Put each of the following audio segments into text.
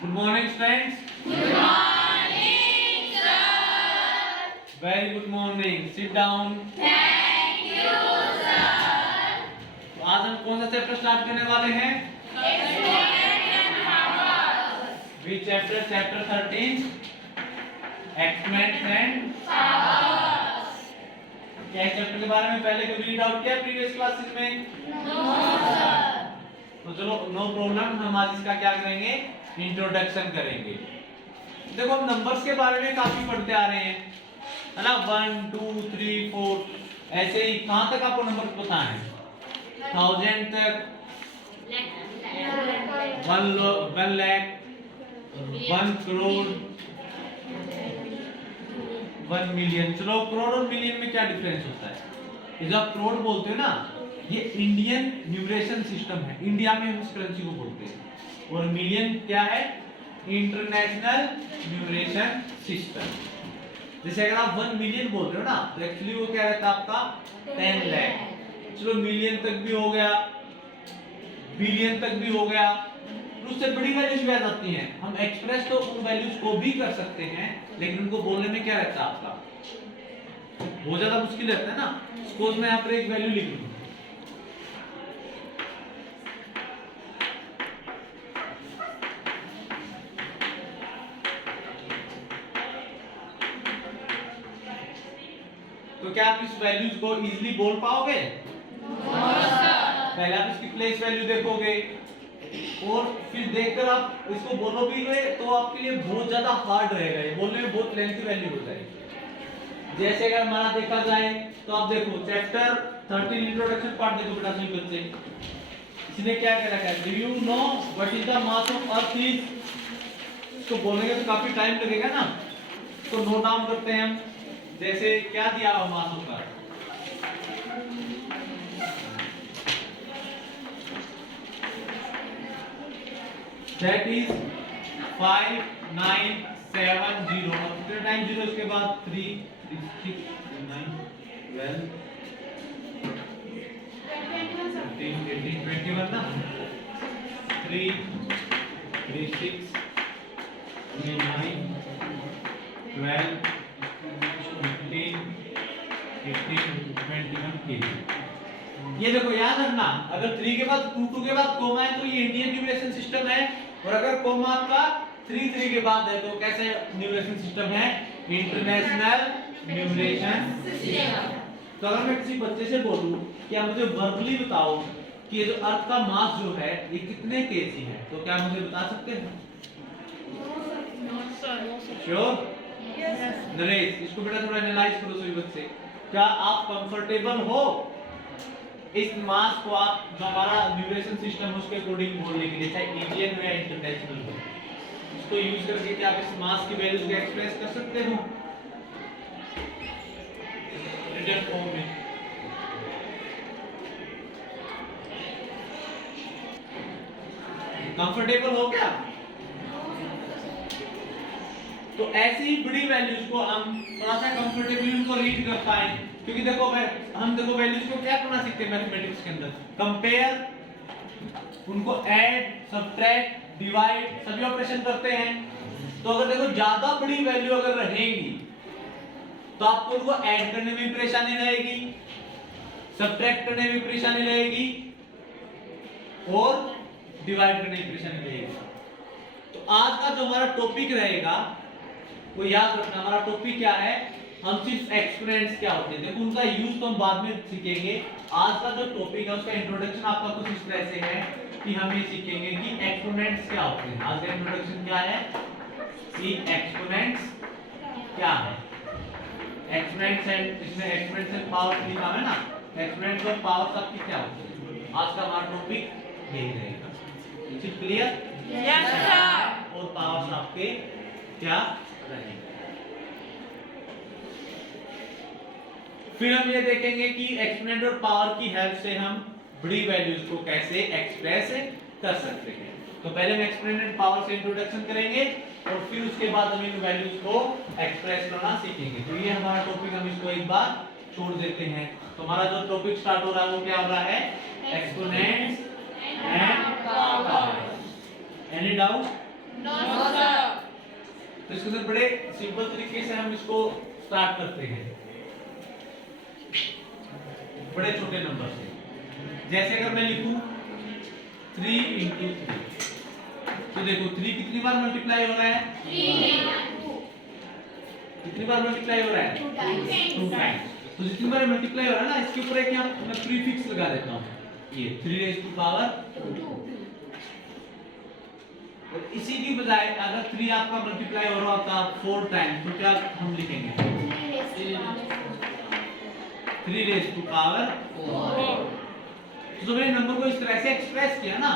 Good morning, students. Good morning, sir. Very good morning. Sit down. Thank you, sir. तो आज हम कौन सा चैप्टर स्टार्ट करने वाले हैं? Exponents and powers. Which chapter? Chapter 13. Exponents and Powers. क्या इस चैप्टर के बारे में पहले कभी रीड आउट किया प्रीवियस क्लासेस में? No, sir. तो चलो नो प्रॉब्लम, हम आज इसका क्या करेंगे? इंट्रोडक्शन करेंगे। देखो हम नंबर्स के बारे में काफी पढ़ते आ रहे हैं, है ना? 1 2 3 4 ऐसे ही कहां तक आपको नंबर पता है? 1000 तक, 1 लाख, 1 करोड़, 1 मिलियन। चलो करोड़ और मिलियन में क्या डिफरेंस होता है? ये जब करोड़ बोलते हैं ना, ये इंडियन न्यूमरेशन सिस्टम है, इंडिया में हम इस करेंसी को बोलते हैं। और मिलियन क्या है? International numeration system. जैसे अगर आप 1 मिलियन बोल रहे हो ना, तो एक्चुअली वो क्या रहता है आपका? 10 लाख। चलो मिलियन तक भी हो गया, बिलियन तक भी हो गया, उससे बड़ी वैल्यूज भी आ जाती हैं। हम एक्सप्रेस तो उन वैल्यूज को भी कर सकते हैं, लेकिन उनको बोलने में क्या रहता है आपका? बहुत ज्यादा मुश्किल रहता है ना। सपोज मैं यहाँ पर एक वैल्यू लिख लूं, तो क्या आप इस वैल्यूज को इजीली बोल पाओगे? पहले आप इसकी प्लेस वैल्यू देखोगे और फिर देखकर आप इसको बोलोगे तो आपके लिए बहुत ज्यादा हार्ड रहेगा, ये बोलने में बहुत लेंथी वैल्यू हो जाएगी। जैसे अगर हमारा देखा जाए तो आप देखो चैप्टर 13 इंट्रोडक्शन पार्ट देखो बेटा सभी बच्चे, इसने क्या कह रखा है? Do you know what is the mass of earth is? इसको बोलेंगे तो काफी टाइम लगेगा ना, तो नोट डाउन करते हैं हम। जैसे क्या दिया हुआ mass of earth? That is 5970। अब कितने टाइम जीरो इसके बाद? 3 3 6 9 12 15 18 21 ना। 3 3 6 9 12 15 18 21 kg। ये देखो याद रखना, अगर 3 के बाद 2 के बाद कोमा है तो ये इंडियन न्यूमरेशन सिस्टम है, और अगर कोमा आपका 3 के बाद है तो कैसे न्यूमरेशन सिस्टम है? International numeration system. तो अगर मैं किसी बच्चे से बोलूं कि आप मुझे वर्बली बताओ कि ये जो अर्थ का मास जो है ये कितने केजी है, तो क्या मुझे बता सकते हैं? श्योर? नरेश, इसको बेटा थोड़ा एनालाइज करो सभी बच्चे। क्या आप कंफर्टेबल हो इस मास को आप जो हमारा न्यूमरेशन सिस्टम है उसके अकॉर्डिंग बोलने के लिए, चाहे इंडियन हो या इंटरनेशनल हो, इसको यूज करके क्या आप इस मास की वैल्यूज को एक्सप्रेस कर सकते हो रिटन फॉर्म में? कंफर्टेबल हो क्या? तो ऐसी ही बड़ी वैल्यूज को हम थोड़ा सा कंफर्टेबली उनको रीड कर पाए, क्योंकि देखो हम देखो वैल्यूज को क्या करना सीखते हैं मैथमेटिक्स के अंदर? कंपेयर, उनको ऐड, सब्ट्रैक्ट, डिवाइड सभी ऑपरेशन करते हैं। तो अगर देखो ज्यादा बड़ी वैल्यू अगर रहेगी तो आपको उनको ऐड करने में भी परेशानी रहेगी, सब्ट्रैक्ट करने में भी परेशानी रहेगी और डिवाइड करने में परेशानी रहेगी। तो आज का जो हमारा टॉपिक रहेगा वो याद रखना, हमारा टॉपिक क्या है? हम सिर्फ एक्सपोनेंट्स क्या होते हैं देखो उनका यूज तो हम बाद में सीखेंगे। आज का जो टॉपिक है उसका इंट्रोडक्शन आपका कुछ इस तरह से है कि हम ये सीखेंगे कि एक्सपोनेंट्स क्या होते हैं। आज का इंट्रोडक्शन क्या है कि एक्सपोनेंट्स क्या है। एक्सपोनेंट्स एंड इसमें एक्सपोनेंट्स एंड पावर्स लिखा है ना, एक्सपोनेंट्स और पावर्स आपकी क्या होती है? आज का हमारा टॉपिक यही रहेगा। Is it clear? Yes, sir. और पावर्स आपके क्या रहेंगे। फिर हम ये देखेंगे कि एक्सपोनेंट और पावर की हेल्प से हम बड़ी वैल्यूज को कैसे एक्सप्रेस कर सकते हैं। तो पहले हम एक्सपोनेंट एंड पावर से इंट्रोडक्शन करेंगे और फिर उसके बाद हम इन वैल्यूज को एक्सप्रेस करना सीखेंगे। तो ये हमारा टॉपिक, हम इसको एक बार छोड़ देते हैं। तो हमारा जो टॉपिक स्टार्ट हो रहा है वो क्या हो रहा है? Exponents and powers. Any doubt? No, sir. तो इसके अंदर बड़े सिंपल तरीके से हम इसको स्टार्ट करते हैं, बड़े छोटे नंबर से। जैसे अगर मैं लिखूं 3 into 3, तो देखो 3 कितनी बार मल्टीप्लाई हो रहा है? 3. कितनी बार मल्टीप्लाई हो रहा है? 2 times. 2 टाइम्स। तो जितनी बार मल्टीप्लाई हो रहा है ना, इसके ऊपर एक यहाँ मैं प्रीफिक्स लगा देता हूँ, ये 3 raised to power 2। और इसी की बजाय अगर 3 आपका मल्टीप्लाई हो रहा होता 4 टाइम्स, तो क्या हम लिखेंगे? 3 raised to power 4। तो मैंने नंबर को इस तरह से एक्सप्रेस किया ना,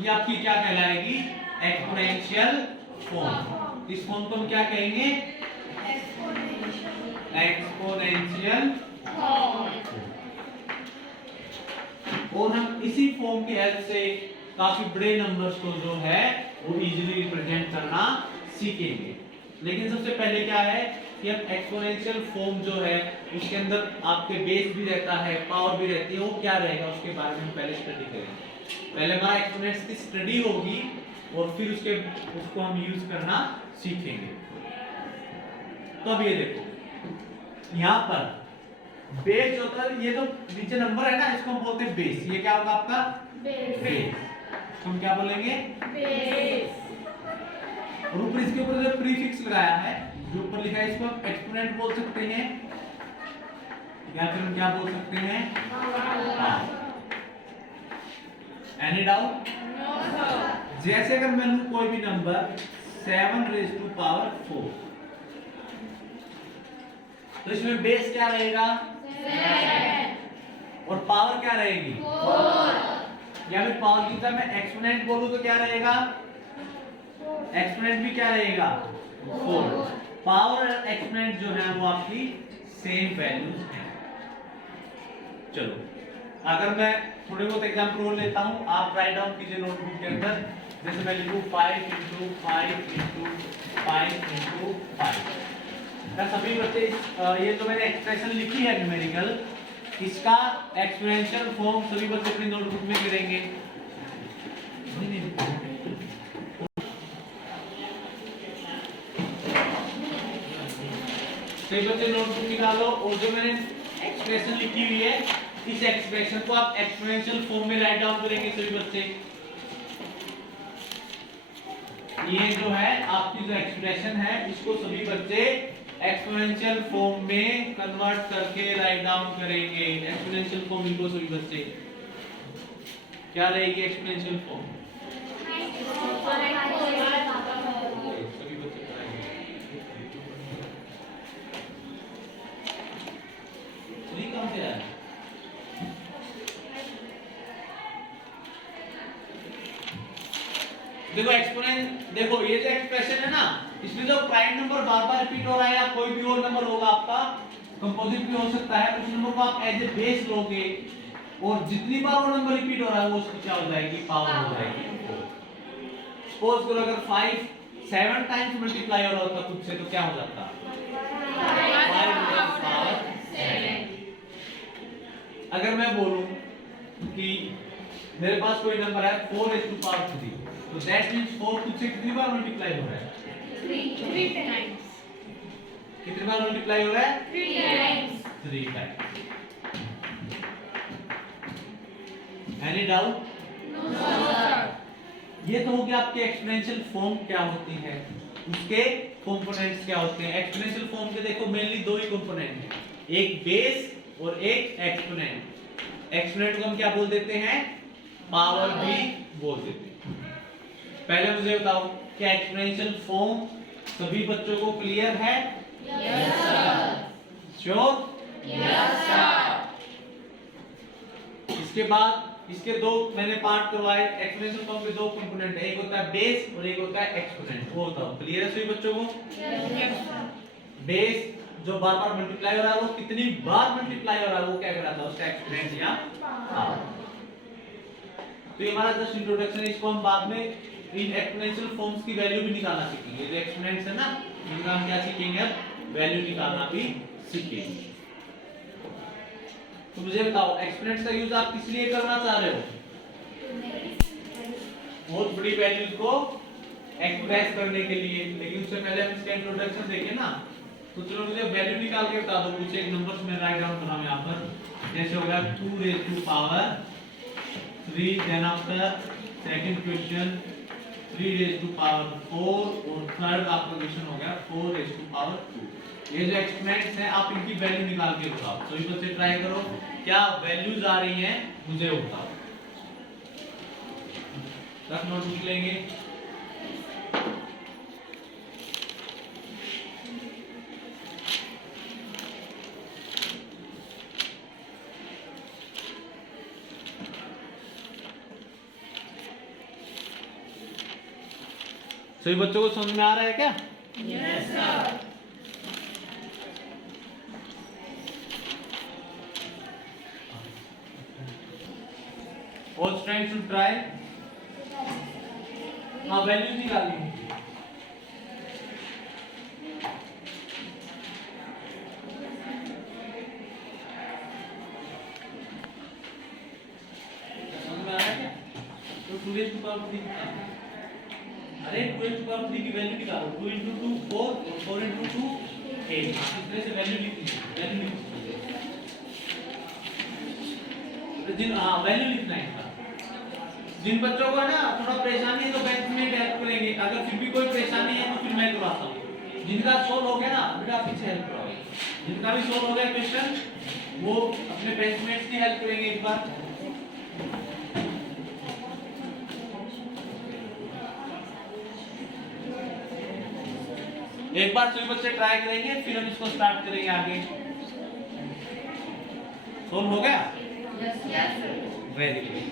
ये आपकी क्या कहलाएगी? Exponential form. इस फॉर्म को हम क्या कहेंगे? एक्सपोनेंशियल। और हम इसी फॉर्म की हेल्प से काफी बड़े नंबर्स को जो है वो इजीली रिप्रेजेंट करना सीखेंगे। लेकिन सबसे पहले क्या है कि हम एक्सपोनेंशियल फॉर्म जो है उसके अंदर आपके बेस भी रहता है, पावर भी रहती है, वो क्या रहेगा उसके बारे में हम पहले स्टडी करेंगे। पहले हमारा एक्सपोनेंट्स की स्टडी होगी और फिर उसको हम यूज करना सीखेंगे। तो अब ये देखो, यहाँ पर बेस होता है, ये तो नीचे नंबर है ना, इसको हम बोलते हैं बेस। ये क्या होगा आपका? बेस। हम क्या बोलेंगे? और ऊपर इसके ऊपर जो प्रीफिक्स लगाया है, जो ऊपर लिखा है, इसको हम एक्सपोनेंट बोल सकते हैं या फिर हम क्या बोल सकते हैं? Any doubt? No, sir. जैसे अगर मैं लूं कोई भी नंबर 7 raised to power 4, तो इसमें बेस क्या रहेगा? 7. और पावर क्या रहेगी? 4. या फिर पावर की तरह मैं एक्सपोनेंट बोलूं तो क्या रहेगा? एक्सपोनेंट भी क्या रहेगा? 4। पावर और एक्सपोनेंट जो है वो आपकी सेम वैल्यूज हैं। चलो, अगर मैं थोड़े बहुत एग्जांपल और लेता हूं, आप राइट डाउन कीजिए नोटबुक के अंदर। जैसे मैं लिखूं 5 into 5 into 5 into 5। मैं सभी बच्चे ये जो मैंने एक्सप्रेशन लिखी है न्यूमेरिकल, इसका एक्सपोनेंशियल फॉर्म सभी बच्चे अपनी नोटबुक में करेंगे। सभी बच्चे नोटबुक निकालो और जो मैंने एक्सप्रेशन लिखी हुई है, इस एक्सप्रेशन को आप एक्सपोनेंशियल फॉर्म में राइट डाउन करेंगे सभी बच्चे। ये जो है आपकी जो एक्सप्रेशन है, इसको सभी बच्चे एक्सपोनेंशियल फॉर्म में कन्वर्ट करके राइट डाउन करेंगे। एक्सपोनेंशियल फॉर्म इनको सभी बच्चे क्या रहेगी? एक्सपोनेंशियल फॉर्म सभी बच्चे कराएंगे। थ्री कहाँ से आया? देखो एक्सपोनेंट, देखो ये जो एक्सप्रेशन है ना, इसमें जो प्राइम नंबर बार-बार रिपीट हो रहा है या कोई भी और नंबर होगा आपका, कंपोजिट भी हो सकता है, उस नंबर को आप एज ए बेस लोगे और जितनी बार वो नंबर रिपीट हो रहा है वो उसकी क्या हो जाएगी? पावर हो जाएगी। सपोज करो अगर 5 7 टाइम्स मल्टीप्लाई हो रहा होता खुद से, तो क्या हो जाता? 5 पावर 7। अगर मैं बोलूं कि मेरे पास कोई नंबर है 4 raised to power 3, तो दैट मींस 4 खुद से कितनी बार मल्टीप्लाई हो रहा है? 3 times. कितनी बार मल्टीप्लाई हो रहा है? 3 times. 3 times. Any doubt? No, sir. ये तो हो गया आपके एक्सपोनेंशियल फॉर्म क्या होती है, उसके कंपोनेंट्स क्या होते हैं। एक्सपोनेंशियल फॉर्म के देखो मेनली दो ही कंपोनेंट हैं, एक बेस और एक एक्सपोनेंट। एक्सपोनेंट को हम क्या बोल देते हैं? पावर भी बोल देते हैं। पहले मुझे बताओ क्या एक्सपोनेंशियल फॉर्म सभी बच्चों को क्लियर है? Yes, sir. Sure? Yes, sir. इसके बाद इसके दो मैंने पार्ट करवाए। एक्सपोनेंशियल फॉर्म के दो कंपोनेंट है, एक होता है बेस और एक होता है एक्सपोनेंट। वो बताओ क्लियर है सभी बच्चों को? Yes, sir. बेस जो बार बार मल्टीप्लाई हो रहा है वो कितनी बार मल्टीप्लाई हो रहा है वो क्या कहलाता है? उसका एक्सपोनेंट या पावर। तो ये हमारा जस्ट इंट्रोडक्शन है, इसको हम बाद में इन एक्सपोनेंशियल फॉर्म्स की वैल्यू भी निकालना सीखेंगे। जो एक्सपोनेंट्स है ना, इनका हम क्या सीखेंगे? अब वैल्यू निकालना भी सीखेंगे। तो मुझे बताओ एक्सपोनेंट्स का यूज आप किस लिए करना चाह रहे हो? बहुत बड़ी वैल्यूज को एक्सप्रेस करने के लिए, लेकिन उससे पहले हम इसका इंट्रोडक्शन देखें ना। तो चलो मुझे वैल्यू निकाल के बता दो, कुछ एक नंबर्स में राइट डाउन कर रहा हूं यहां पर। जैसे हो गया 2 raise to power 3, then after second question 3 raise to power 4, और थर्ड आपका क्वेश्चन हो गया 4 रेज़ टू पावर 2। ये जो एक्सपोनेंट्स हैं आप इनकी वैल्यू निकाल के बताओ। तो ये बच्चे ट्राई करो, क्या वैल्यूज आ रही हैं मुझे बताओ। रफ नोटबुक लेंगे। सभी बच्चों को समझ में आ रहा है क्या? Yes sir. All students should try। हाँ वैल्यूज निकालनी है। समझ में आ रहा है क्या? तो 2 raised to power 3, अरे 2 raised to power 3 की वैल्यू निकालो। 2 into 2 4, और 4 into 2 8। इस तरह से वैल्यू लिखनी है, वैल्यू लिखनी है। जिन हाँ वैल्यू लिखना है इसका। जिन बच्चों को है ना थोड़ा परेशानी है तो बेंचमेट हेल्प करेंगे, अगर फिर भी कोई परेशानी है तो फिर मैं करवाता हूँ। जिनका सोल्व हो गया ना बेटा पीछे हेल्प कराओ। जिनका भी सोल्व हो गया क्वेश्चन वो अपने बेंचमेट्स की हेल्प करेंगे एक बार। एक बार सभी बच्चे ट्राई करेंगे, फिर हम इसको स्टार्ट करेंगे आगे। सोल्व हो गया? Yes sir. Very good.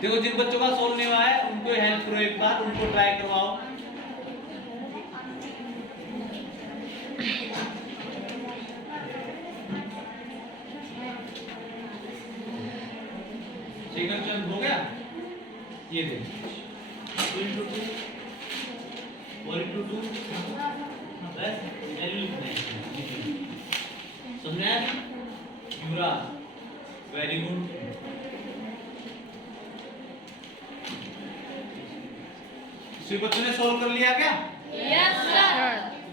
देखो जिन बच्चों का सोल्व नहीं हुआ है उनको हेल्प करो एक बार, उनको ट्राई करवाओ। सेकंड चंद हो गया? ये देखो 2 into 2 4 into 2 बस वैल्यू लिखना है। समझा? युवराज वेरी गुड। सभी बच्चों ने सोल्व कर लिया क्या? Yes sir.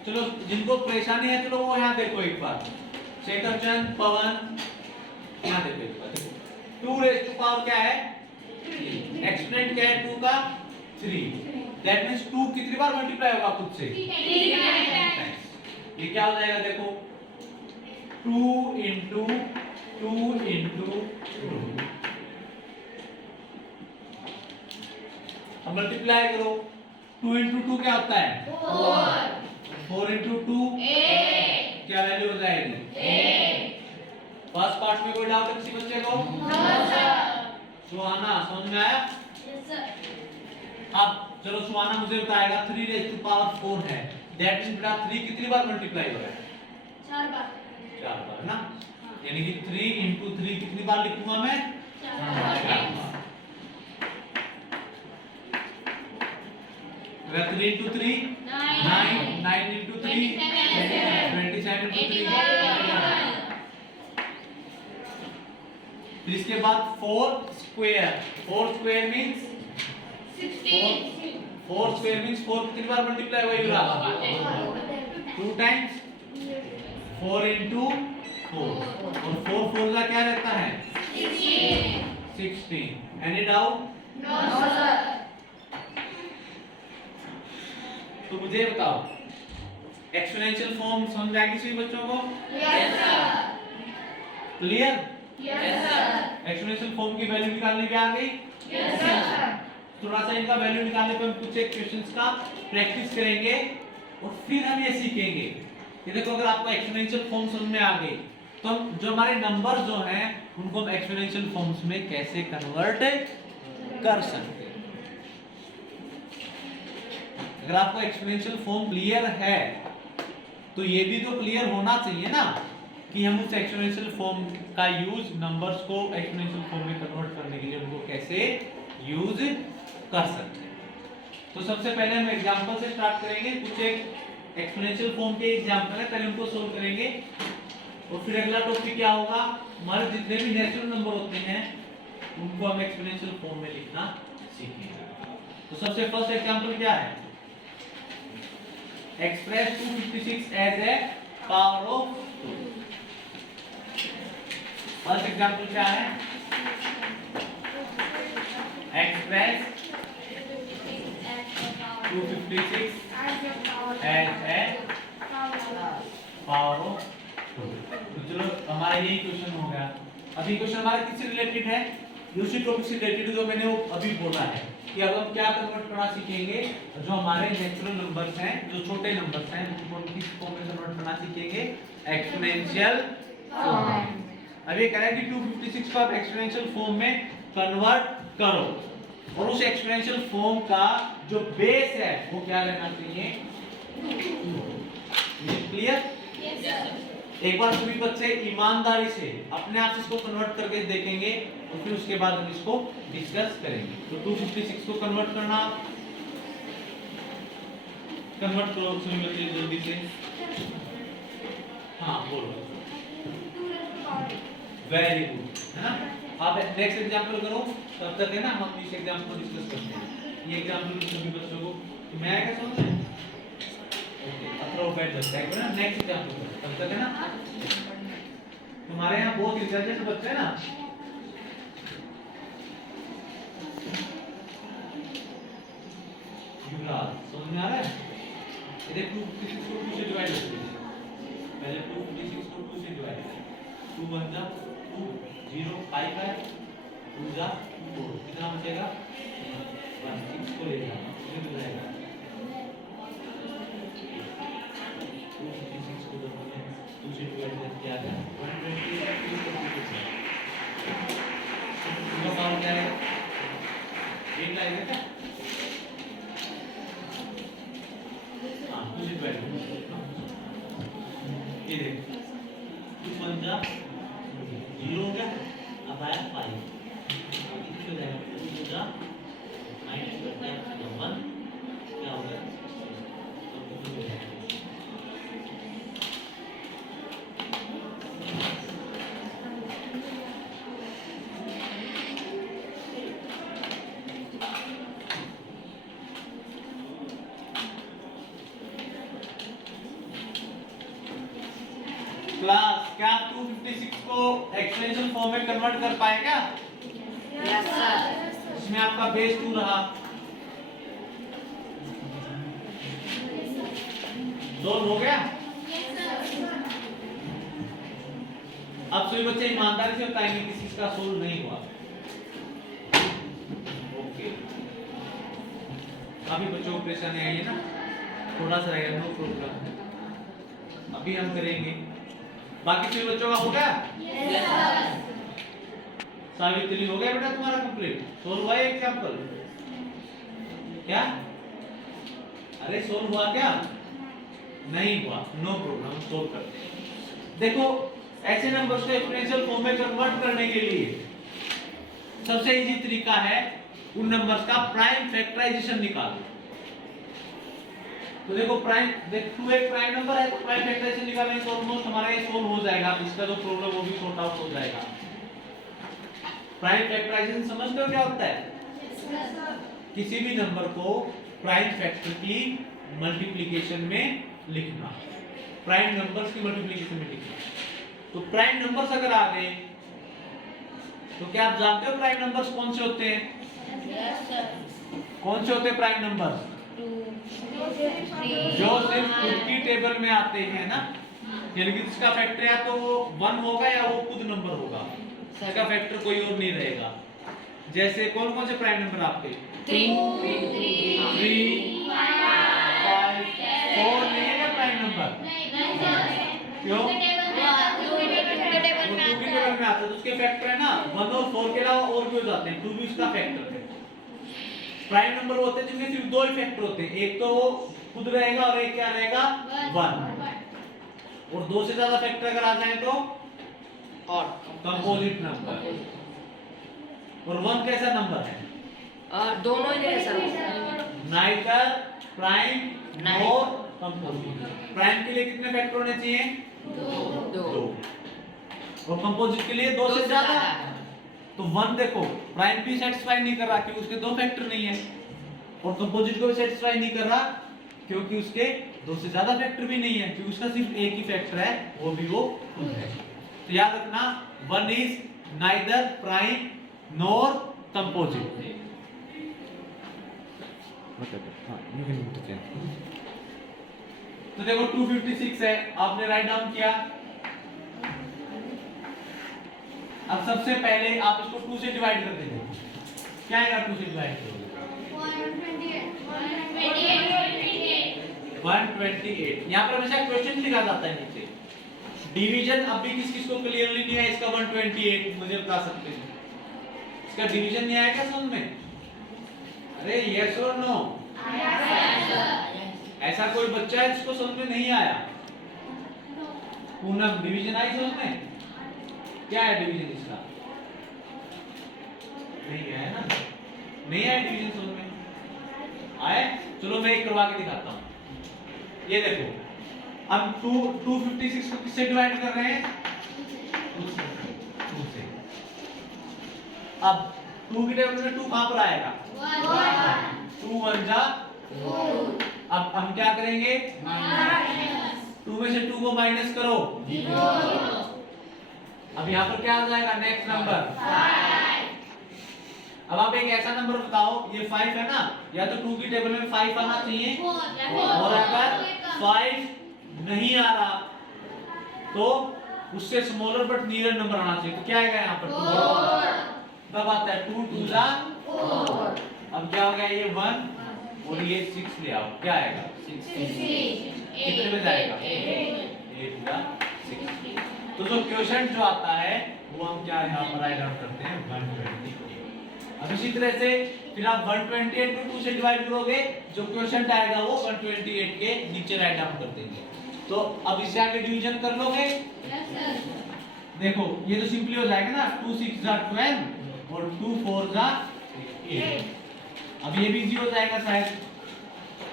चलो जिनको परेशानी है चलो वो यहाँ देखो एक बार। शेखर चंद पवन यहाँ देखो एक बार। 2 रेज़ टू पावर क्या है? एक्सपोनेंट क्या है 2 का? 3। दैट मींस 2 कितनी बार मल्टीप्लाई होगा खुद से? 3 टाइम्स। ये क्या हो जाएगा देखो 2 into 2 into 2। अब मल्टीप्लाई करो। 2 into 2 क्या होता है? 4 into 2 8। क्या वैल्यू हो जाएगी? 8। फर्स्ट पार्ट में कोई डाउट है किसी बच्चे को? No sir. सुहाना समझ में आया? Yes sir. अब चलो सुहाना मुझे बताएगा 3 रेज़ टू पावर 4 है, दैट मींस बेटा 3 कितनी बार मल्टीप्लाई हो रहा है? 4 बार। 4 बार ना, यानी कि 3 into 3 कितनी बार लिखूंगा मैं? 4 टाइम्स। 3 into 3 9, 9 into 3 27 into 3 फिर इसके बाद 4 स्क्वायर मींस 16। 4 स्क्वायर मींस 4 कितनी बार मल्टीप्लाई हुआ युवराज? 2 टाइम्स 4 into 4, और 4 4 का क्या रहता है? 16। Any doubt? No sir. तो मुझे बताओ एक्सपोनेंशियल फॉर्म समझ में आएगी सभी बच्चों को? Yes sir. Clear? Yes sir. Exponential form की वैल्यू निकालने की आ गई? Yes sir. थोड़ा सा इनका वैल्यू निकालने पे हम कुछ एक क्वेश्चंस का प्रैक्टिस करेंगे और फिर हम ये सीखेंगे। ये देखो अगर आपको एक्सपोनेंशियल फॉर्म समझ में आ गई तो हम जो हमारे नंबर जो हैं उनको हम एक्सपोनेंशियल फॉर्म्स में कैसे कन्वर्ट कर सकते हैं। अगर आपको एक्सपोनेंशियल फॉर्म क्लियर है तो ये भी तो क्लियर होना चाहिए ना कि हम उस एक्सपोनेंशियल फॉर्म का यूज नंबर्स को एक्सपोनेंशियल फॉर्म में कन्वर्ट करने के लिए उनको कैसे यूज कर सकते हैं। तो सबसे पहले हम एग्जांपल से स्टार्ट करेंगे। कुछ एक एक्सपोनेंशियल फॉर्म के एग्जांपल है, पहले उनको सोल्व करेंगे और फिर अगला टॉपिक क्या होगा, हमारे जितने भी नेचुरल नंबर होते हैं उनको हम एक्सपोनेंशियल फॉर्म में लिखना सीखेंगे। तो सबसे फर्स्ट एग्जांपल क्या है? Express 256 as a power of 2। First example क्या है? Express 256 as a power of 2। तो चलो हमारा यही क्वेश्चन हो गया। अभी क्वेश्चन हमारा किससे रिलेटेड है? यूसी टॉपिक से रिलेटेड, जो मैंने वो अभी बोला है कि अब हम क्या कन्वर्ट करना सीखेंगे। जो हमारे नेचुरल नंबर्स हैं, जो छोटे नंबर्स हैं, उनको हम किस फॉर्म में कन्वर्ट करना सीखेंगे? एक्सपोनेंशियल फॉर्म में। अब ये कह रहा है कि 256 को आप एक्सपोनेंशियल फॉर्म में कन्वर्ट करो, और उस एक्सपोनेंशियल फॉर्म का जो बेस है वो क्या रहना चाहिए? क्लियर? एक बार सभी बच्चे ईमानदारी से अपने आप से इसको कन्वर्ट करके देखेंगे, और फिर उसके बाद हम इसको डिस्कस करेंगे। तो 256 को कन्वर्ट करना, कन्वर्ट करो सभी बच्चे जल्दी से। हाँ बोलो, वेरी गुड, है ना। आप नेक्स्ट एग्जांपल करो, तब तक है ना हम इस एग्जांपल को डिस्कस करते हैं। ये एग्जांपल सभी बच्चों को मैं क्या समझ में? ओके, अथरो बैठ जाता है ना। नेक्स्ट एग्जांपल तब तक है ना। तुम्हारे यहाँ बहुत इंटेलिजेंट बच्चे हैं ना। युवराज समझ में आ रहा है? ये 256 को 2 से डिवाइड कर दीजिए। पहले 256 को 2 से डिवाइड करें। 2 1 जा 2 0 5 है, 2 जा 4, कितना बचेगा? 1 6 को ले जाना, कितने में जाएगा? 256 को जब हमने 2 से डिवाइड किया था 120 का पावर क्या है? 8 लाएगा क्या? हाँ 2 से डिवाइड, ये देख 2 1 जा 0 हो गया, अब आया 5, कितने हो जाएगा? 2 जा 9 1 क्या हो गया? तो कितने हो जाएगा? क्लास, क्या आप 256 को एक्सपोनेंशियल फॉर्म में कन्वर्ट कर पाए क्या? Yes sir. इसमें आपका बेस 2 रहा, सोल्व हो गया। अब सभी बच्चे ईमानदारी से बताएंगे किसी का सोल्व नहीं हुआ। ओके, काफी बच्चों को परेशानी आई है ना, थोड़ा सा रहेगा, नो प्रॉब्लम। अभी हम करेंगे, बाकी सभी बच्चों का हो गया? Yes sir. सावित्री हो गया बेटा तुम्हारा कंप्लीट? सोल्व हुआ एग्जांपल? क्या? अरे सोल्व हुआ क्या? नहीं हुआ, नो प्रॉब्लम, हम सोल्व करते हैं। देखो, ऐसे नंबर्स को एक्सपोनेंशियल फॉर्म में कन्वर्ट करने के लिए सबसे इजी तरीका है उन नंबर्स का प्राइम फैक्टराइजेशन निकालना। तो देखो प्राइम, देखो एक प्राइम नंबर है तो प्राइम फैक्टराइजेशन निकालेंगे तो ऑलमोस्ट हमारा ये सोल्व हो जाएगा। इसका जो प्रॉब्लम वो भी सॉर्ट आउट हो जाएगा। प्राइम फैक्टराइजेशन समझते हो क्या होता है? किसी भी नंबर को प्राइम फैक्टर की मल्टीप्लिकेशन में लिखना, प्राइम नंबर्स की मल्टीप्लिकेशन में लिखना। तो प्राइम नंबर्स अगर आ गए तो क्या आप जानते हो प्राइम नंबर्स कौन से होते हैं? Yes sir. कौन से होते हैं प्राइम नंबर्स? 2 जो सिर्फ खुद की टेबल में आते हैं ना, यानी कि इसका फैक्टर या तो वो 1 होगा या वो खुद नंबर होगा, इसका फैक्टर कोई और नहीं रहेगा। जैसे कौन कौन से प्राइम नंबर आपके? 3 3 5 4 नहीं है क्या प्राइम नंबर? क्यों? वो 2 की टेबल में आता है तो उसके फैक्टर है ना 1 और 4 के अलावा और भी हो जाते हैं, 2 भी उसका फैक्टर है। प्राइम नंबर होते हैं जिनमें सिर्फ 2 ही फैक्टर होते हैं, एक तो वो खुद रहेगा और एक क्या रहेगा? 1। और 2 से ज्यादा फैक्टर अगर आ जाए तो और कंपोजिट नंबर। और 1 कैसा नंबर है? दोनों ही है सर। नाइदर प्राइम नहीं। और कंपोजिट। प्राइम के लिए कितने फैक्टर होने चाहिए? 2 और कंपोजिट के लिए 2 से ज्यादा। तो 1 देखो प्राइम भी सेटिस्फाई नहीं कर रहा क्योंकि उसके 2 फैक्टर नहीं है, और कंपोजिट को भी सेटिस्फाई नहीं कर रहा क्योंकि उसके दो से ज्यादा फैक्टर भी नहीं है, क्योंकि उसका सिर्फ एक ही फैक्टर है, वो भी वो खुद है। तो याद रखना, one is neither prime nor composite. तो देखो 256 है, आपने राइट डाउन किया। अब सबसे पहले आप इसको 2 से डिवाइड कर देंगे। क्या आएगा 2 से डिवाइड करोगे? 128। यहाँ पर हमेशा क्वेश्चन लिखा जाता है नीचे। डिवीजन अब भी किस किस को क्लियरली नहीं है इसका 128, मुझे बता सकते हैं इसका डिवीजन नहीं आया क्या समझ में? अरे यस और नो? ऐसा कोई बच्चा है जिसको समझ में नहीं आया? पूनम, डिवीजन आई समझ में? क्या है डिवीजन इसका? नहीं है ना? नहीं है डिवीजन समझ में? आए? चलो मैं एक करवा के दिखाता हूँ। ये देखो, हम 256 को किससे डिवाइड कर रहे हैं? 2 से। अब 2 की टेबल में 2 कहां पर आएगा? 2 1 जा 2। अब हम क्या करेंगे? 2 में से 2 को माइनस करो, 0। अब यहाँ पर क्या आ जाएगा नेक्स्ट नंबर? 5। अब आप एक ऐसा नंबर बताओ, ये 5 है ना, या तो 2 की टेबल में 5 आना चाहिए, और अगर 5 नहीं आ रहा तो उससे स्मॉलर बट नियर नंबर आना चाहिए। तो क्या आएगा यहाँ पर? 4। तब आता है 2 2 जा 4। अब क्या हो गया? ये 1 और ये 6 ले आओ, क्या आएगा? 6। कितने में जाएगा? 8 जा 6। तो जो क्वोशंट जो आता है वो हम क्या यहाँ पर राइट डाउन करते हैं? 128। अब इसी तरह से फिर आप 128 को 2 से डिवाइड करोगे, जो क्वोशंट आएगा वो 128 के नीचे राइट डाउन कर देंगे। तो अब इससे आगे डिवीजन कर लोगे? Yes sir. देखो ये तो सिंपली हो जाएगा ना, 2 6 जा 12 और 2 4 जा 8। अब ये भी इजी हो जाएगा शायद,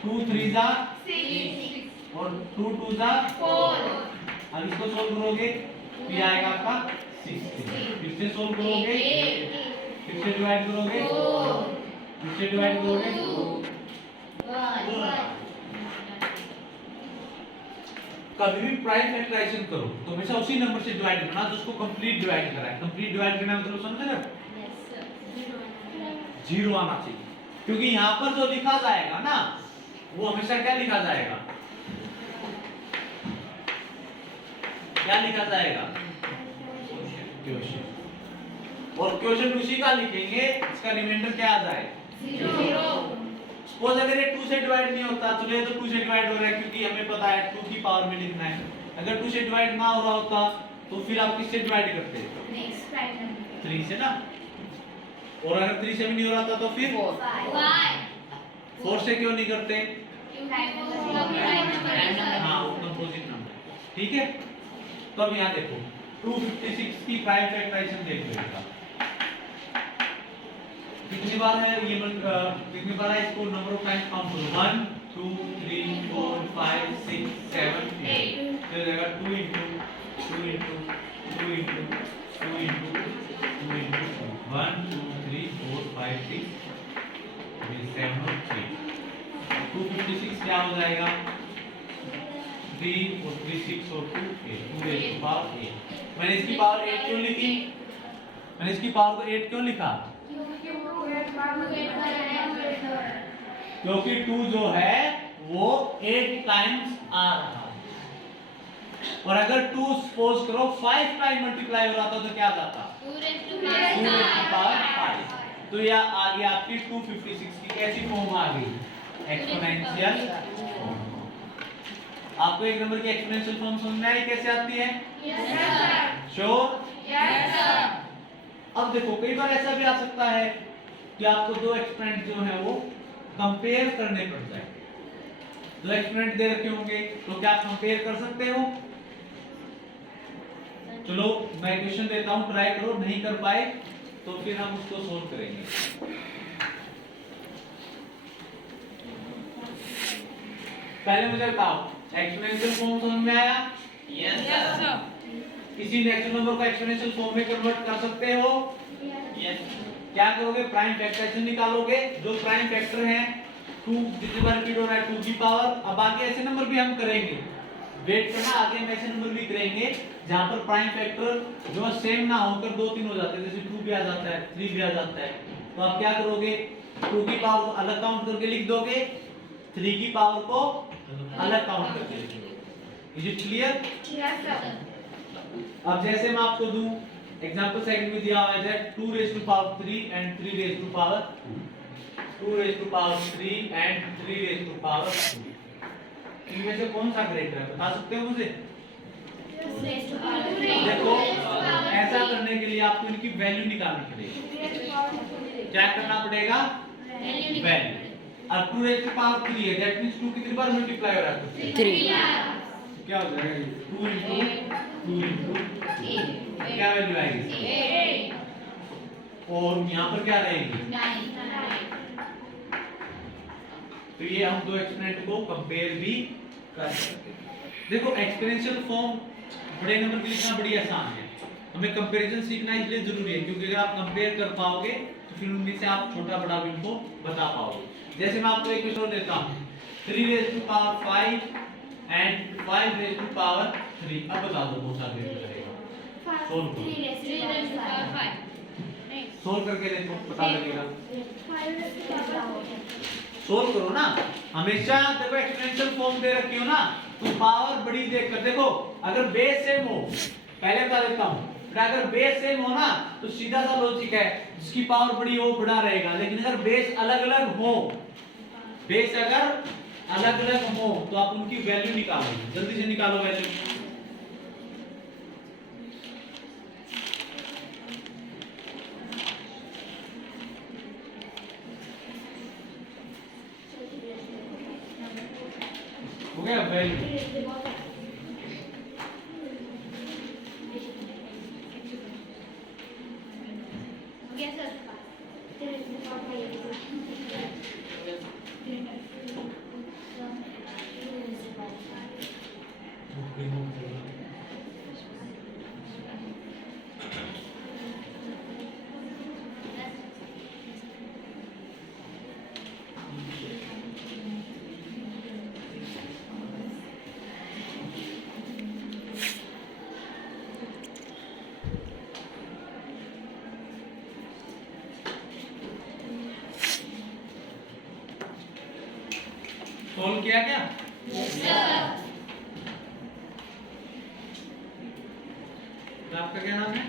2 3 जा 6 और 2 2 जा 4। अब इसको सोल्व करोगे फिर आएगा आपका 16। फिर से सोल्व करोगे, फिर से डिवाइड करोगे, फिर से डिवाइड करोगे, 1। कभी भी प्राइम फैक्टराइजेशन करो तो हमेशा उसी नंबर से डिवाइड करना जिसको कंप्लीट डिवाइड करा है। कंप्लीट डिवाइड करना मतलब समझ रहे हो? जीरो आना चाहिए, क्योंकि यहाँ पर जो लिखा जाएगा ना वो हमेशा क्या लिखा जाएगा? क्या लिखा जाएगा? क्वोशंट। और क्वोशंट उसी का लिखेंगे इसका रिमाइंडर क्या आ जाए? 0। सपोज अगर ये 2 से डिवाइड नहीं होता, चलो ये तो 2 से डिवाइड हो रहा है क्योंकि हमें पता है 2 की पावर में लिखना है। अगर 2 से डिवाइड ना हो रहा होता तो फिर आप किससे डिवाइड करते? 3 से ना। और अगर 3 से भी नहीं हो रहा था तो फिर 4 से क्यों नहीं करते? हाँ, कंपोजिट नंबर। ठीक है, तो अब यहाँ देखो 256 की प्राइम फैक्टराइजेशन देख लीजिएगा। कितनी बार है ये? कितनी बार है? इसको नंबर ऑफ टाइम्स काउंट करो, 1 2 3 4 5 6 7 8। तो जाएगा 2 into 2 into 2 into 2 into 2 into 1 2 3 4 5 6 7 और 3। 256 क्या हो जाएगा? 3 और 3 6 और 2 8। 2 raised to power 8। मैंने इसकी पावर 8 क्यों लिखी? मैंने इसकी पावर को 8 क्यों लिखा? क्योंकि 2 जो है वो 8 टाइम्स आ रहा है, और अगर 2 सपोज करो 5 टाइम मल्टीप्लाई हो रहा था तो क्या जाता? 2 raised to power 5। तो यह आ गई आपकी 256 की कैसी फॉर्म आ गई? Exponential form. आपको एक नंबर की एक्सपोनेंशियल फॉर्म समझ में आई कैसे आती है? Yes sir. Sure? Yes sir. अब देखो कई बार ऐसा भी आ सकता है कि आपको दो एक्सपोनेंट जो है वो कंपेयर करने पड़ जाए। दो एक्सपोनेंट दे रखे होंगे तो क्या आप कंपेयर कर सकते हो? चलो मैं क्वेश्चन देता हूं, ट्राई करो, नहीं कर पाए तो फिर हम उसको सोल्व करेंगे। पहले मुझे बताओ एक्सपोनेंशियल फॉर्म समझ में आया? Yes sir. किसी नेचुरल नंबर को एक्सपोनेंशियल फॉर्म में कन्वर्ट कर सकते हो? यस। क्या करोगे? प्राइम फैक्टराइजेशन निकालोगे, जो प्राइम फैक्टर हैं 2 जितनी बार रिपीट हो रहा है 2 की पावर। अब आगे ऐसे नंबर भी हम करेंगे, वेट करना, आगे हम ऐसे नंबर भी करेंगे जहां पर प्राइम फैक्टर जो सेम ना होकर 2 3 हो जाते हैं, जैसे 2 भी आ जाता है, 3 भी आ जाता है। तो आप क्या करोगे, 2 की पावर को अलग काउंट करके लिख दोगे, 3 की पावर को अलग काउंट करके लिख दोगे। Is it clear? Yes sir. अब जैसे मैं आपको दूं एग्जांपल सेकंड में दिया हुआ है 2 raise to power 3 and 3 raise to power 2 raise to power 3 and 3 raise to power 2। इनमें से कौन सा ग्रेटर है, बता सकते हो मुझे? देखो ऐसा करने के लिए आपको इनकी वैल्यू निकालनी पड़ेगी। क्या करना पड़ेगा? वैल्यू। अब 2 रेज़ टू पावर 3 है, दैट मींस 2 कितनी बार मल्टीप्लाई हो रहा है? 3 क्या हो जाएगा ये? 2 into क्या वैल्यू आएगी? और यहाँ पर क्या रहेगी? तो ये हम दो एक्सपोनेंट को कंपेयर भी कर सकते हैं। देखो एक्सपोनेंशियल फॉर्म बड़े नंबर के लिखना बड़ी आसान है, हमें कंपैरिजन सीखना इसलिए जरूरी है क्योंकि अगर आप कंपेयर कर पाओगे तो फिर उनमें से आप छोटा बड़ा भी उनको बता पाओगे। जैसे मैं आपको एक क्वेश्चन देता हूँ 3 raise to power 5 and 5 raise to power 3। अब बता दो कौन सा ग्रेटर रहेगा? सोल्व करो, सोल्व करके देखो पता लगेगा। सोल्व करो ना, हमेशा देखो एक्सपोनेंशियल फॉर्म दे रखी हो ना तो पावर बड़ी देखकर देखो, अगर बेस सेम हो, पहले बता देता हूं, अगर बेस सेम हो ना तो सीधा सा लॉजिक है जिसकी पावर बड़ी हो बड़ा रहेगा, लेकिन अगर बेस अलग-अलग हो, बेस अगर अलग-अलग हो तो आप उनकी वैल्यू निकालो, जल्दी से निकालो वैल्यू। हो गया वैल्यू। सोल्व किया क्या? Yes sir. आपका क्या नाम है?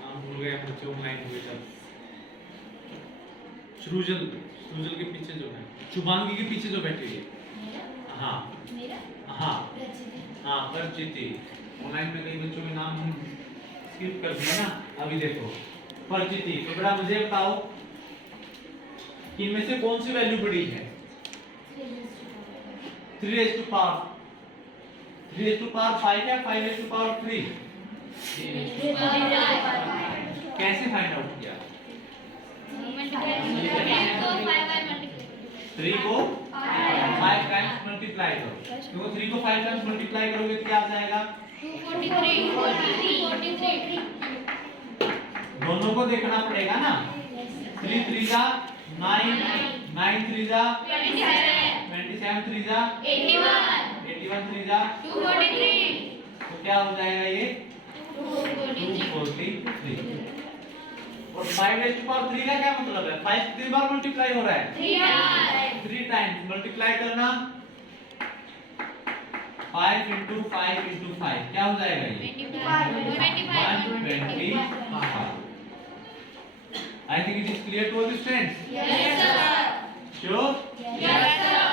नाम भूल गए बच्चे, ऑनलाइन हुए जब। सृजल, सृजल के पीछे जो है, शुभांगी के पीछे जो बैठी है। हाँ हाँ हाँ परिचिति। ऑनलाइन में कई बच्चों के नाम हम स्किप कर दिए ना, अभी देखो परिचिति। तो बेटा मुझे बताओ इनमें से कौन सी वैल्यू बड़ी है? 3 रेज़ टू पावर 5 है, 5 रेज़ टू पावर 3। कैसे फाइंड आउट किया? 3 को 5 टाइम्स मल्टीप्लाई करो, क्योंकि 3 को 5 टाइम्स मल्टीप्लाई करोगे तो क्या आ जाएगा? 243। दोनों को देखना पड़ेगा ना। 3 3 जा 9, 9 3 जा 27 3 जा 81 3 जा 243। तो क्या हो जाएगा ये? 243। और 5 रेज़ टू पावर 3 का क्या मतलब है? 5 कितनी बार मल्टीप्लाई हो रहा है? 3 टाइम्स मल्टीप्लाई करना। 5 into 5 into 5 क्या हो जाएगा ये? 125। I think it is clear to all the students. Yes sir. Sure? Yes sir.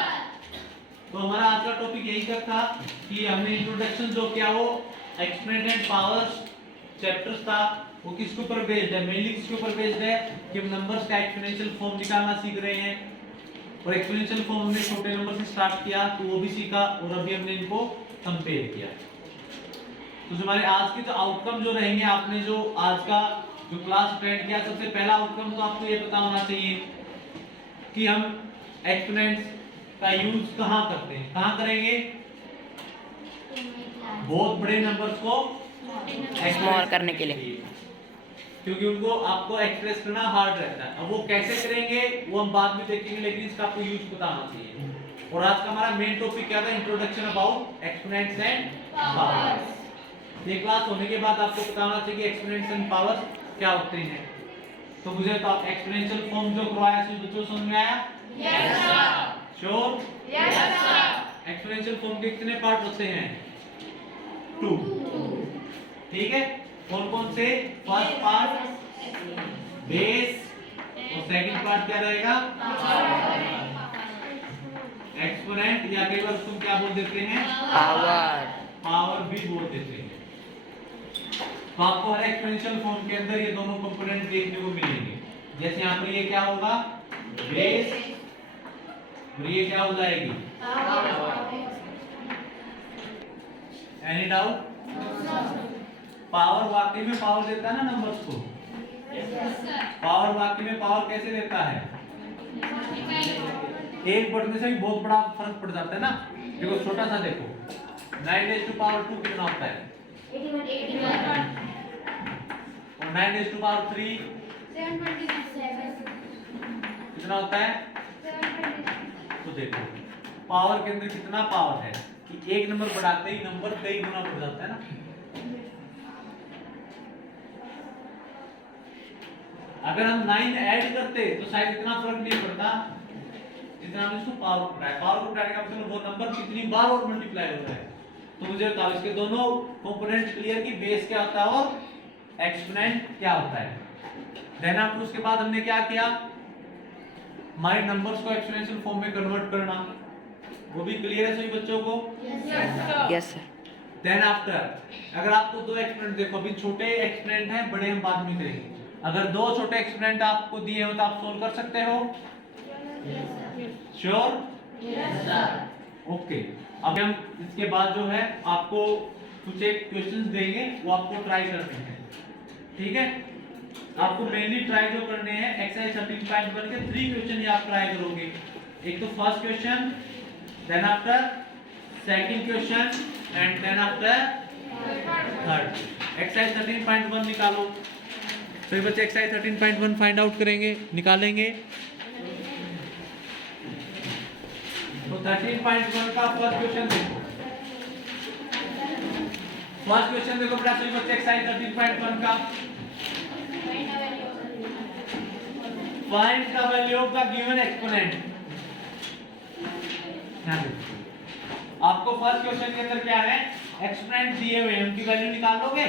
तो हमारा आज का टॉपिक यही तक था कि हमने इंट्रोडक्शन जो किया वो एक्सपोनेंट एंड पावर्स चैप्टर्स था, वो किसके ऊपर बेस्ड है? मेनली किसके ऊपर बेस्ड है कि हम नंबर्स का एक्सपोनेंशियल फॉर्म निकालना सीख रहे हैं, और एक्सपोनेंशियल फॉर्म हमने छोटे नंबर से स्टार्ट किया तो वो भी सीखा, और अभी हमने इनको कंपेयर किया। तो हमारे आज के जो आउटकम जो रहेंगे, आपने जो आज का जो क्लास अटेंड किया, सबसे पहला आउटकम तो आपको ये पता होना चाहिए कि हम एक्सपोनेंट्स का यूज कहाँ करते हैं, कहाँ करेंगे? बहुत बड़े नंबर्स को स्मॉल करने के लिए। क्योंकि उनको आपको एक्सप्रेस करना हार्ड रहता है। अब वो कैसे करेंगे वो हम बाद में देखेंगे, लेकिन इसका आपको यूज पता होना चाहिए। और आज का हमारा मेन टॉपिक क्या था? Introduction about exponents and powers. ये क्लास होने के बाद आपको पता होना चाहिए कि एक्सपोनेंट्स एंड पावर्स क्या होते हैं। तो मुझे तो आप एक्सपोनेंशियल फॉर्म जो करवाया है बच्चों समझ में आया? Yes sir. Sure? Yes sir. Exponential form के कितने पार्ट होते हैं? 2। ठीक है, कौन कौन से? फर्स्ट पार्ट बेस, और सेकंड पार्ट क्या रहेगा? एक्सपोनेंट, या कई बार तुम क्या बोल देते हैं? पावर। पावर भी बोल देते हैं। तो आपको हर एक्सपोनेंशियल फॉर्म के अंदर ये दोनों कंपोनेंट देखने को मिलेंगे। जैसे यहाँ पर ये क्या होगा? बेस, और ये क्या हो जाएगी? Any doubt? पावर वाकई में पावर देता है ना नंबर्स को? पावर वाकई में पावर कैसे देता है? एक बढ़ने से भी बहुत बड़ा फर्क पड़ जाता है ना। देखो छोटा सा देखो, 9⁻² कितना होता है? 81। और 9⁻³ कितना होता है? तो देखो पावर के अंदर कितना पावर है कि एक नंबर बढ़ाते ही नंबर कई गुना बढ़ जाता है ना। अगर हम 9 ऐड करते तो शायद इतना फर्क नहीं पड़ता जितना हमने इसको पावर को बढ़ाया। पावर को बढ़ाने का मतलब वो नंबर कितनी बार और मल्टीप्लाई हो रहा है। तो मुझे बताओ इसके दोनों कंपोनेंट क्लियर की बेस क्या होता है और एक्सपोनेंट क्या होता है। देन आफ्टर उसके बाद हमने क्या किया? हमारे नंबर्स को एक्सपोनेंशियल फॉर्म में कन्वर्ट करना, वो भी क्लियर है सभी बच्चों को? Yes sir. देन आफ्टर अगर आपको दो एक्सपोनेंट, देखो अभी छोटे एक्सपोनेंट हैं, बड़े हम बाद में करेंगे। अगर दो छोटे एक्सपोनेंट आपको दिए हो तो आप सोल्व कर सकते हो? श्योर? ओके। अब हम इसके बाद जो है आपको कुछ एक क्वेश्चंस देंगे, वो आपको ट्राई करने हैं। ठीक है, आपको मेनली ट्राई जो करने हैं एक्सरसाइज 13.1 के 3 क्वेश्चन ही आप ट्राई करोगे। एक तो first question, then after second question, and then after third. Exercise 13.1 निकालो। तो बच्चे एक्सरसाइज 13.1 फाइंड आउट करेंगे, निकालेंगे। तो 13.1 का फर्स्ट क्वेश्चन देखो। फर्स्ट क्वेश्चन देखो बेटा सभी बच्चे एक्सरसाइज 13.1 का। Find the value of the given exponent. आपको फर्स्ट क्वेश्चन के अंदर क्या है? एक्सपोनेंट दिए हुए हैं, उनकी वैल्यू निकाल लोगे?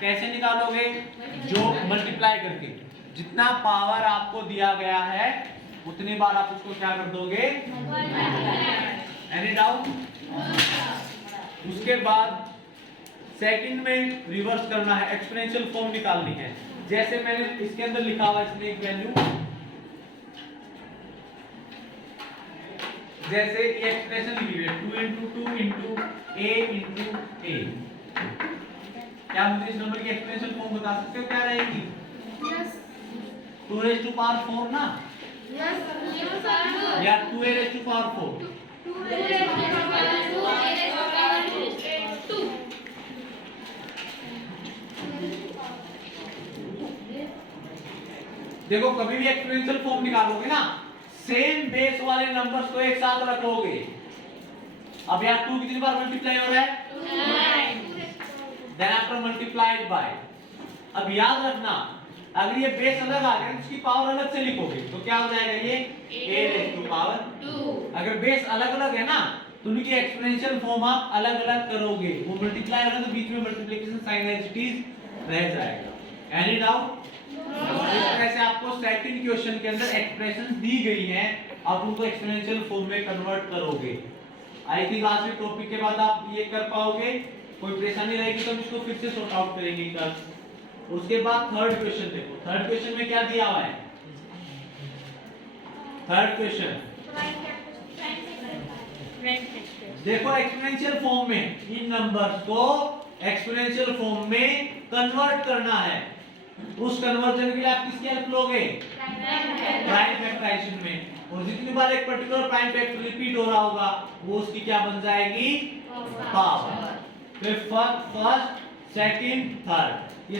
कैसे निकालोगे? जो मल्टीप्लाई करके, जितना पावर आपको दिया गया है उतनी बार आप उसको क्या कर दोगे? Any doubt? उसके बाद सेकंड में रिवर्स करना है, एक्सपोनेंशियल फॉर्म निकालनी है। जैसे मैंने इसके अंदर लिखा हुआ इसमें एक वैल्यू, जैसे ये एक्सप्रेशन लिखी हुई है 2 × 2 × a × a। क्या मुझे इस नंबर की एक्सपोनेंशियल फॉर्म बता सकते हो क्या रहेगी? 2⁴ ना, या 2a⁴? देखो कभी भी एक्सपोनेंशियल फॉर्म निकालोगे ना, सेम बेस वाले नंबर्स को एक साथ रखोगे। अब यहाँ 2 कितनी बार मल्टीप्लाई हो रहा है? Then after multiplied by. अब याद रखना अगर ये बेस अलग आ गया तो इसकी पावर अलग से लिखोगे तो क्या हो जाएगा? ये a⁻²। अगर बेस अलग अलग है ना तो उनकी एक्सपोनेंशियल फॉर्म आप अलग अलग करोगे। वो मल्टीप्लाई होगा तो बीच में multiplication sign as it is रह जाएगा। Any doubt? इस तरह से आपको सेकंड क्वेश्चन के अंदर एक्सप्रेशन दी गई है, आप उनको एक्सपोनेंशियल फॉर्म में कन्वर्ट करोगे। आई थिंक आज के टॉपिक के बाद आप ये कर पाओगे। कोई परेशानी रहेगी तो हम इसको फिर से सॉर्ट आउट करेंगे कल। उसके बाद थर्ड क्वेश्चन देखो। थर्ड क्वेश्चन में क्या दिया हुआ है? थर्ड क्वेश्चन देखो, एक्सपोनेंशियल फॉर्म में इन नंबर्स को एक्सपोनेंशियल फॉर्म में कन्वर्ट करना है। उस कन्वर्जन के लिए आप किसकी हेल्प लोगे? प्राइम फैक्टराइजेशन में। और जितनी बार एक पर्टिकुलर प्राइम फैक्टर रिपीट हो रहा होगा वो उसकी क्या बन जाएगी? पावर। फिर फर्स्ट, सेकंड, थर्ड। ये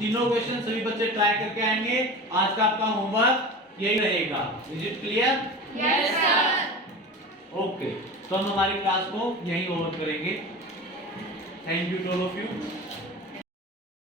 तीनों क्वेश्चन सभी बच्चे ट्राई करके आएंगे। आज का आपका होमवर्क यही रहेगा। Is it clear? Yes sir. Okay, तो हम हमारी क्लास को यहीं ओवर करेंगे। Thank you to all of you.